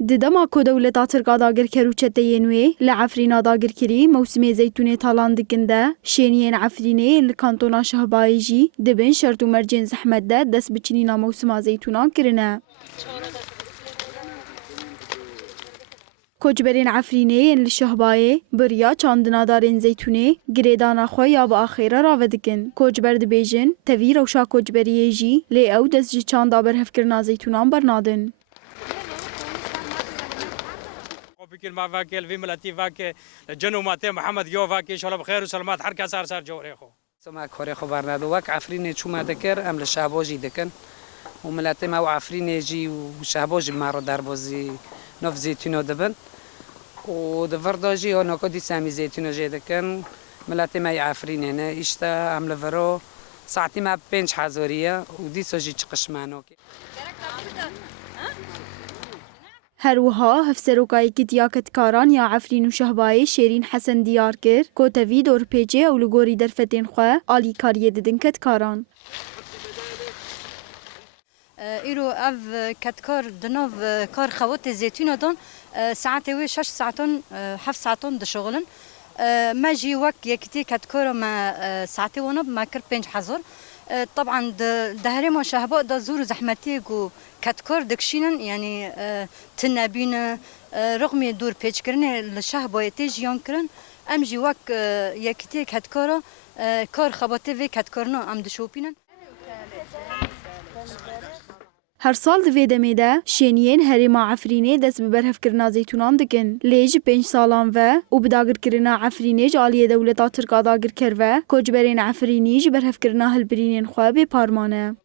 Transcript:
ددما کو دولتا ترکا داگر کروچته ینوی لعفرینا داگر کری موسم زیتون تالان دکنده شینین عفرینه لکانتونا شهبایی جی دبن شرط و مرجن زحمت ده دست بچینینا موسم زیتونا کرنه. کوچبرین عفرینه لشهبایی بریا چاندنا دارین زیتونه گریدانا خواه یا با آخیره را ودکن. کوچبر دبیجن تاوی روشا کوچبریه جی لی او دست جی چاندا برهف کرنا زیتونان برنادن. بكل ما فاكل في ملتي فاكل جنو ماتي محمد يو فاكل ان شاء الله بخير وسلامات حركه صار جوري خو سما كوري خبرنا دوك عفرين شو ما ذكر ام للشعبوجي دكن وملتي ما وعفرين يجي وشعبوجي مارو داربوزي نوف زيتونو دبن ودفردوجي هو نكودي سامي زيتونو جي دكن ملتي ما يعفرين هنا اشتا ام لفرو ساعتي ما بينش حازوريه ودي سوجي تشقشمانو هروها هفسروکای کتیاکت کاران یا عفرین و شهبای شیرین حسن دیار کر کو تاوی دور پیجه او لگوری درفتین خواه آلی کاریه ددن کت کاران. ایرو اف کتکار دناو کار خوات زیتون دان ساعت و 6 ساعتون 7 ساعتون دشغلن ما جي وقت يكتي كتكورة ما ساعتي ونب ما كر 5000 طبعا دهري ما شهباء دا زور زحمتي جو كتكور دكشينن يعني تنابين رغم دور بيج كرن الشهباء تيج يوم كرن ام جي وقت يكتي كتكورة كار خباتي في كتكورنا ام دشوبينن. هر سال دوی دمیده شینین هریما عفرینه دست به برهف کرنا زیتونان دکن. لیج 5 سالان و بداگر کرنا عفرینه جالیه دولتا ترکا داگر کرده کوچبرین عفرینی برهف کرنا هلبرینین خواه به پارمانه.